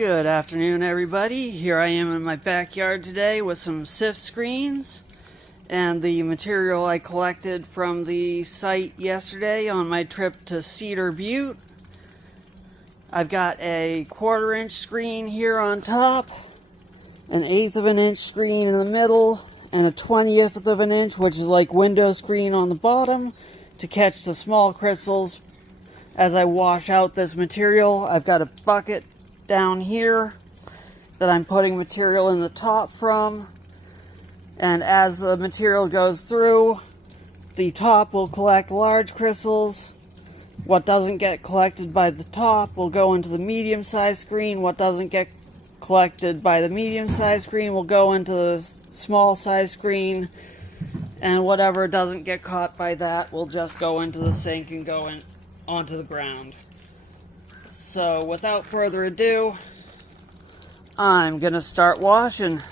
Good afternoon, everybody. Here I am in my backyard today with some SIF screens and the material I collected from the site yesterday on my trip to Cedar Butte. I've got a 1/4 inch screen here on top, an 1/8 of an inch screen in the middle, and a 1/20th of an inch, which is like window screen on the bottom, to catch the small crystals. As I wash out this material, I've got a bucket down here that I'm putting material in the top from, and as the material goes through, the top will collect large crystals. What doesn't get collected by the top will go into the medium-sized screen. What doesn't get collected by the medium-sized screen will go into the small-sized screen, and whatever doesn't get caught by that will just go into the sink and go in onto the ground. So without further ado, I'm gonna start washing.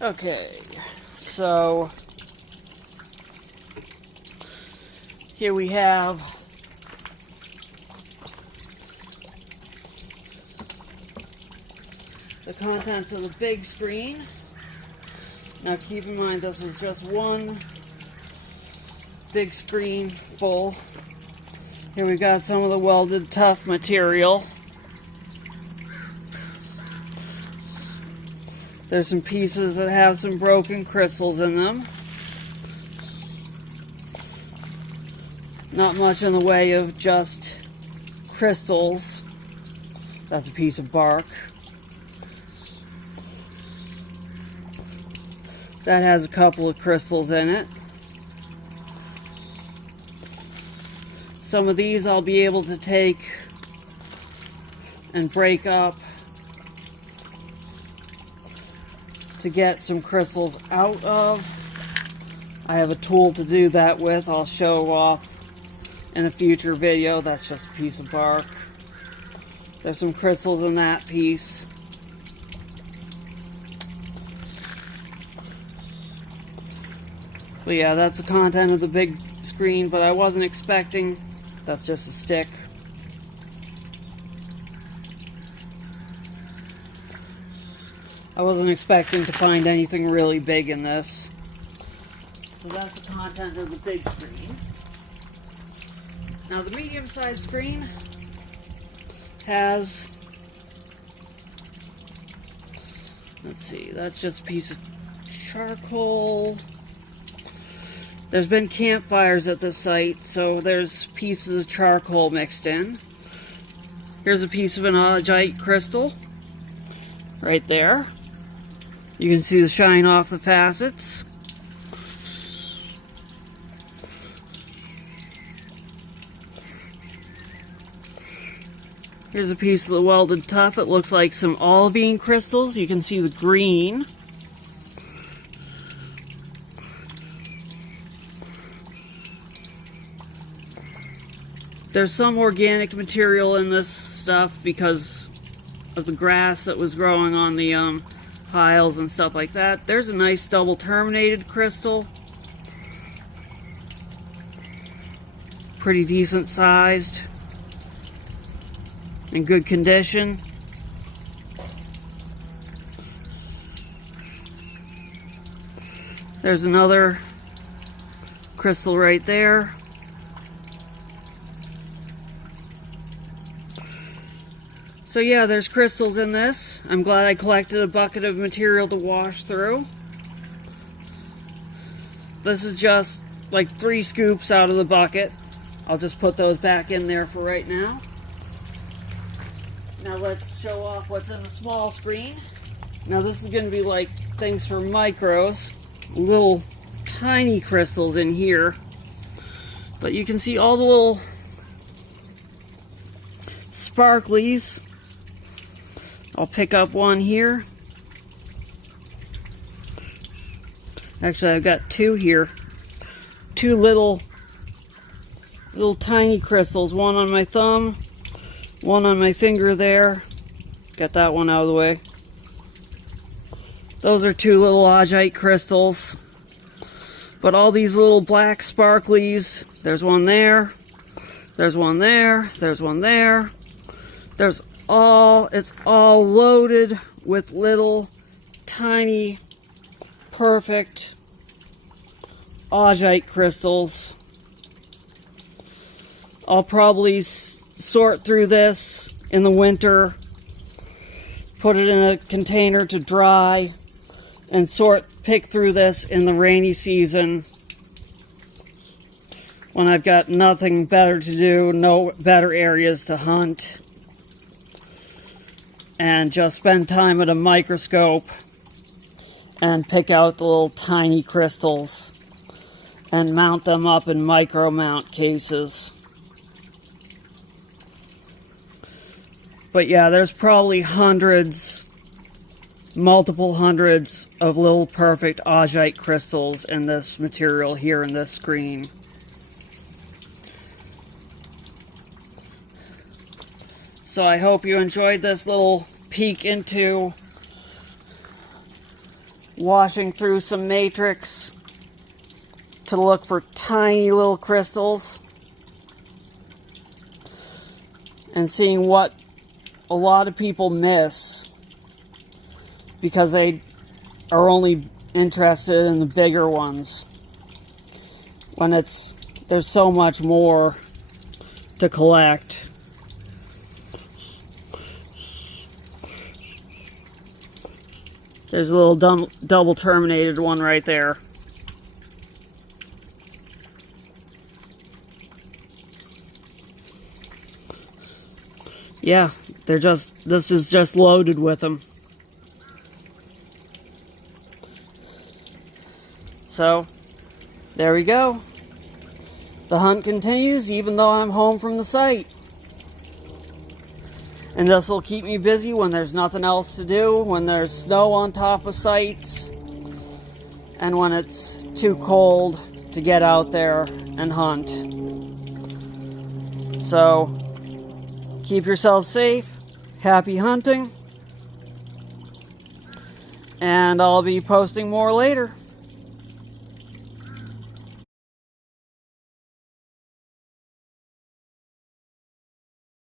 Okay, so here we have the contents of the big screen. Now keep in mind this was just one big screen full. Here we got some of the welded tough material. There's some pieces that have some broken crystals in them. Not much in the way of just crystals. That's a piece of bark. That has a couple of crystals in it. Some of these I'll be able to take and break up to get some crystals out of. I have a tool to do that with. I'll show off in a future video. That's just a piece of bark. There's some crystals in that piece. But yeah, that's the content of the big screen, but I wasn't expecting. That's just a stick. I wasn't expecting to find anything really big in this. So that's the content of the big screen. Now the medium-sized screen has, let's see, that's just a piece of charcoal. There's been campfires at this site, so there's pieces of charcoal mixed in. Here's a piece of an augite crystal right there. You can see the shine off the facets. Here's a piece of the welded tough. It looks like some olivine crystals. You can see the green. There's some organic material in this stuff because of the grass that was growing on the piles and stuff like that. There's a nice double terminated crystal. Pretty decent sized. In good condition. There's another crystal right there. So yeah, there's crystals in this. I'm glad I collected a bucket of material to wash through. This is just like 3 scoops out of the bucket. I'll just put those back in there for right now. Now let's show off what's in the small screen. Now this is going to be like things for micros. Little tiny crystals in here. But you can see all the little sparklies. I'll pick up one here. Actually, I've got 2 here. 2 little tiny crystals. One on my thumb, one on my finger there. Got that one out of the way. Those are 2 little augite crystals. But all these little black sparklies, there's one there, there's one there, there's one there. It's all loaded with little tiny perfect augite crystals. I'll probably sort through this in the winter, put it in a container to dry, and pick through this in the rainy season when I've got nothing better to do, no better areas to hunt, and just spend time at a microscope and pick out the little tiny crystals and mount them up in micro mount cases. But yeah, there's probably multiple hundreds of little perfect augite crystals in this material here in this screen. So I hope you enjoyed this little peek into washing through some matrix to look for tiny little crystals and seeing what a lot of people miss because they are only interested in the bigger ones when there's so much more to collect. There's a little double terminated one right there. Yeah, this is just loaded with them. So, there we go. The hunt continues even though I'm home from the site. And this will keep me busy when there's nothing else to do, when there's snow on top of sites, and when it's too cold to get out there and hunt. So, keep yourself safe, happy hunting, and I'll be posting more later.